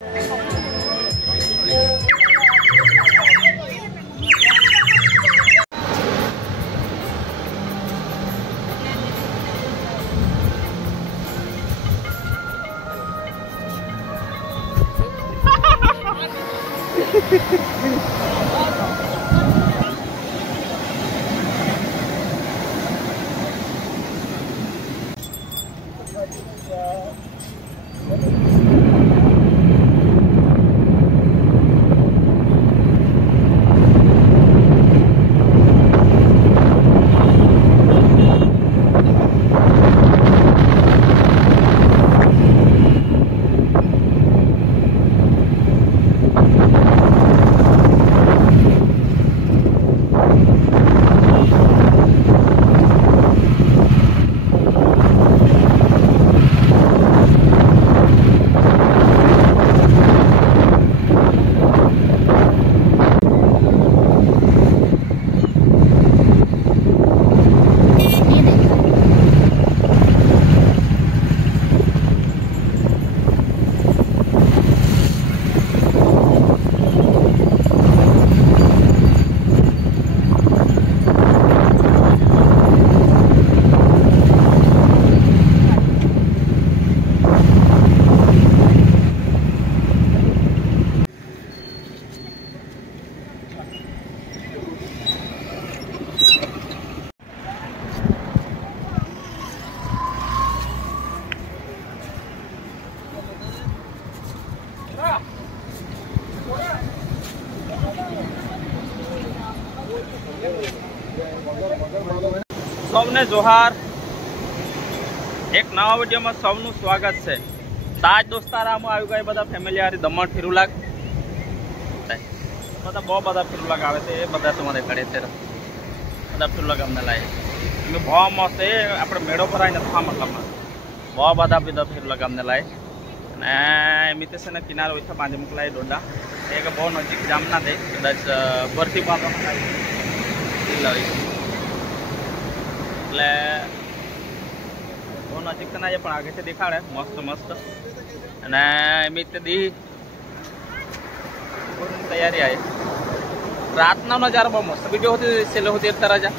સૌને જોહાર, એક નવા વિડીયોમાં સૌનું સ્વાગત છે। તાજ દોસ્તારામાં આવી ગયા બધા ફેમિલી હારી દમણ ફિરુલાગ બધા બહુ બધા ફિરુલાગ આવે છે। એ બધા તમારે ઘરે છે બધા ફિરુલાગ અમને લાગે અમે બહુ મસ્ત એ આપણે મેળો ભરાય ને થવા મતલબમાં બહુ બધા ફિરુલાગ અમને લાગે અને એમ છે ને કિનારો હોય છે પાંચ મોકલાય ડોડા એક બહુ નજીક જામ ના દે કદાચ ભરતી બાંધવા એટલે બહુ નજીક તો ના પણ આગળથી દેખાડે મસ્ત મસ્ત અને એમ દી તૈયારી આવી રાતનો નજારો બહુ મસ્ત વિડીયો होती सेलो होती एक तरह जा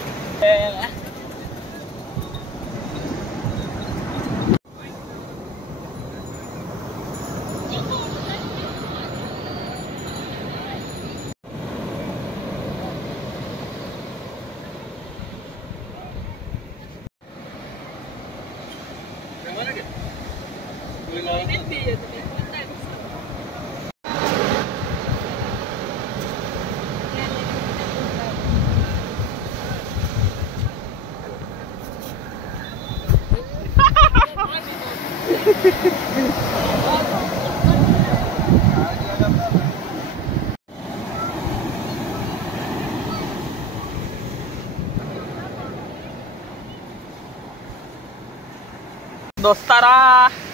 दोस्तारा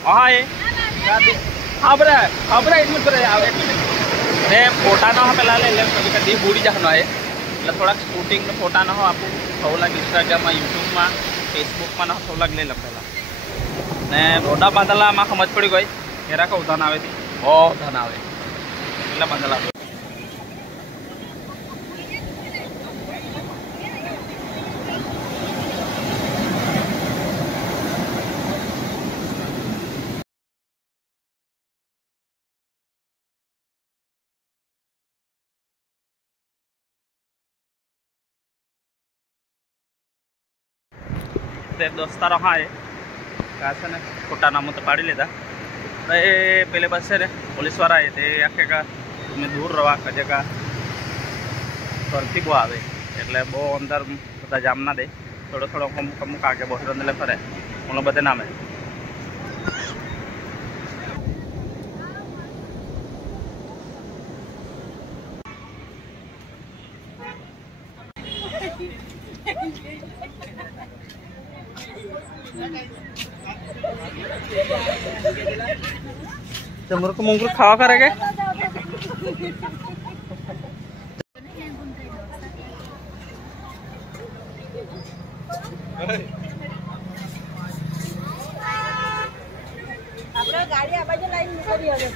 हाँ ये हाँ बरा इतने पर आवे ने फोटा ना हो पहला ले कभी कभी बूढ़ी जाना है એટલે થોડાક શૂટિંગ ને ફોટા ન હો આપું થોડાક ઇન્સ્ટાગ્રામમાં યુટ્યુબમાં ફેસબુકમાં ન થોડાક લઈ લે પહેલાં ને રોડા બાંધલામાં સમજ પડી ગઈ ઘેરા કહું ધન આવે બહુ ધન આવે એટલે બાંધલા दोस्तारो हाँ है कहा ने खोटा नामों तो पाड़ी लेता ए पहले बस से पुलिस वाला आए थे आखे का तुम्हें दूर रवा कजे का करती बो आवे એટલે બહુ અંદર બધા જામ ના દે થોડો થોડો અમુક આગે બહુ અંદર ફરે ઓલો બધે નામે जमर को मंगल खावा करेंगे गाड़ी आ बाजू लाइन में करी हवे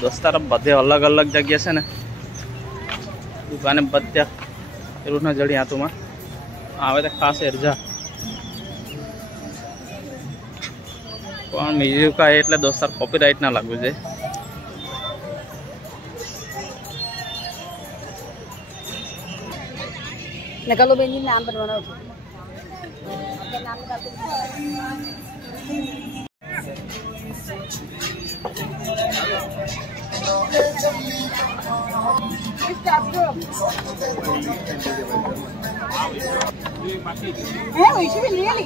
दोस्तार बधे अलग अलग जगह से दुकाने बत्या एवं न जड़ी हाथों में आवे तो खास एरजा म्यूजिक का एटले दोस्तार कॉपीराइट ना लगव जाए। निकालो बेनी नाम पर बनाओ नाम वैसे भी ले ली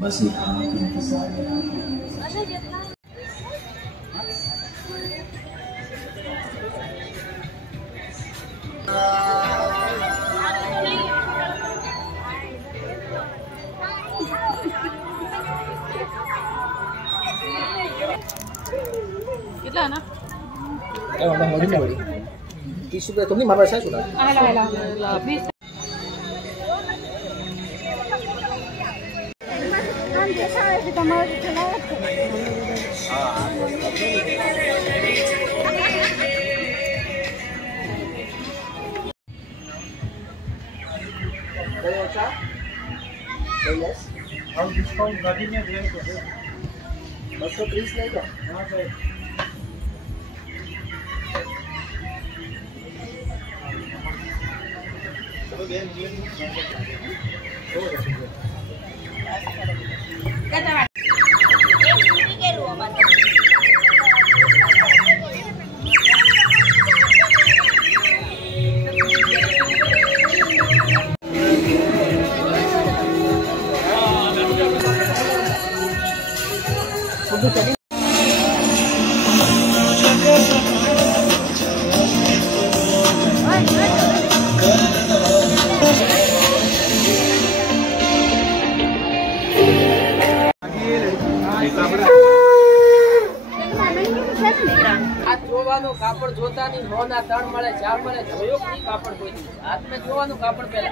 बस एक इंतजार कितना है ना टिश्यू पे तुमने मारा है सुना हम डिस्काउंट गाड़ी में दे तो 230 नहीं का हां सर कापड़ जोता नहीं होना तण मळे चार मळे जोयो की कापड़ कोई नहीं हाथ में जोवानु कापड़ पहला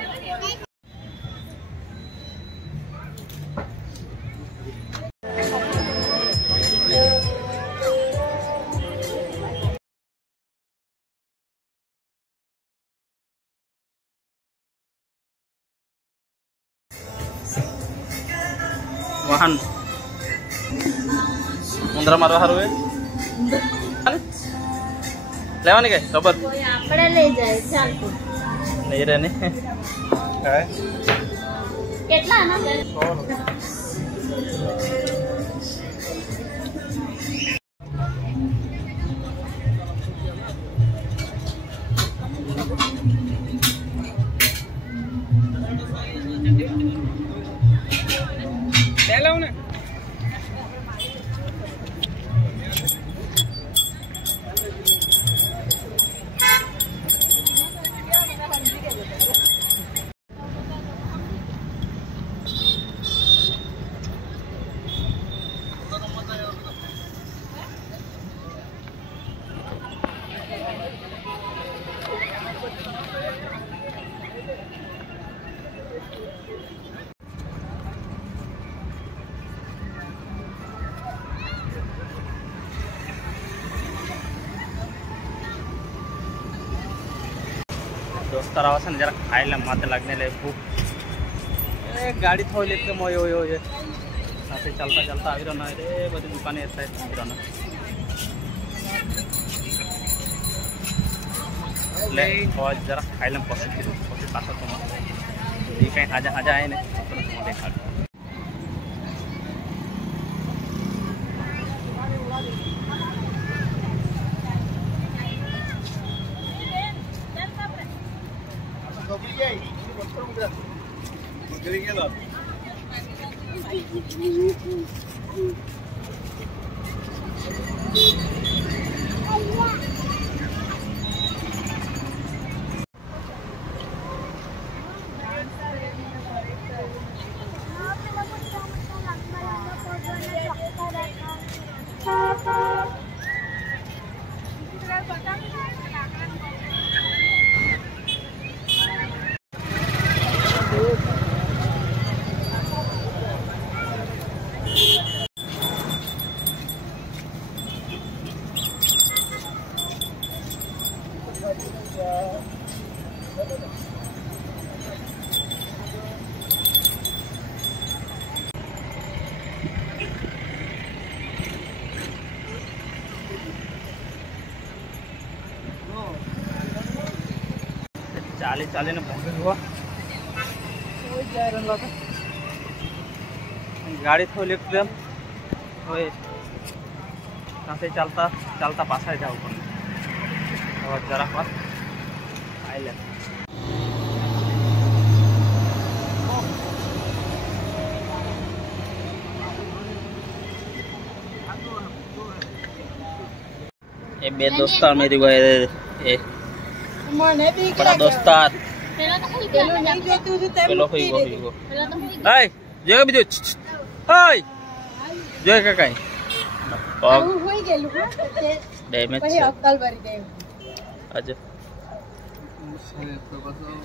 वाहन मुंद्रा मारो हारुए लेवानी काय सोबत આપણે લઈ જાય ચાલતું નહીં રે ને काय કેટલા ના 100 ले लो ने दोस्तार आवाज जरा खाइला मत लगने ले भूख गाड़ी थोड़ी लेते मोय हो ये साथे चलता चलता आ रहा रे बड़ी दुकान ऐसा है ले और जरा खाइला पसंद पास तुम ये कहीं आजा आजा है ने देखा चाली चाली ने पहुंचे हुआ गाड़ी थो लिफ्ट दे से चलता चलता पास जाओ और जरा पास आइले ये बे दोस्तार मेरी वो ये बड़ा दोस्तार पेलो होई गो हाय जगह बिजो हाय जगह का काई पग होई गेलु डैमेज पहिले अक्कल भरी दे आज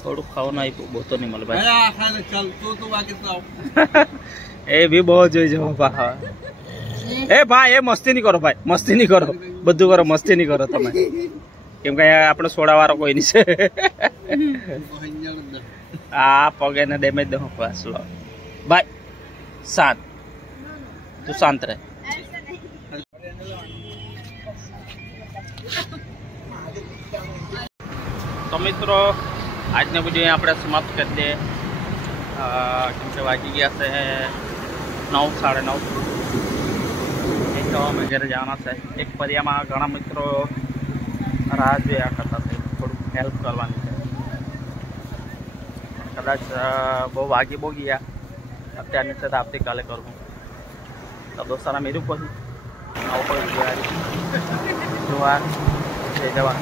थोड़ो खाओ ना बहुत नहीं मल भाई चल तू आगे जाओ ए भी बहुत जोई जो बा ए भाई ए मस्ती नहीं करो भाई मस्ती नहीं करो बद्दू करो मस्ती नहीं करो તમે કેમ કે આપણે સોડાવાળો કોઈ નહીં છે આ પગેને ડેમેજ દો બસ લો ભાઈ શાંત તું શાંત રહે તો મિત્રો આજનો વિડીયો આપણે સમાપ્ત કરી દઈએ કેમ કે વાગી ગયા છે 9 9:30 તો અમે ઘરે જવાના છે એક પરિયામાં ઘણા મિત્રો રાહ જોયા કરતા છે થોડુંક હેલ્પ કરવાની છે કદાચ બહુ વાગી બહુ ગયા અત્યારની સાથે આવતીકાલે કરવું તો દોસ્તાના મેરું પછી આવું કોઈ જોવા જઈ જવા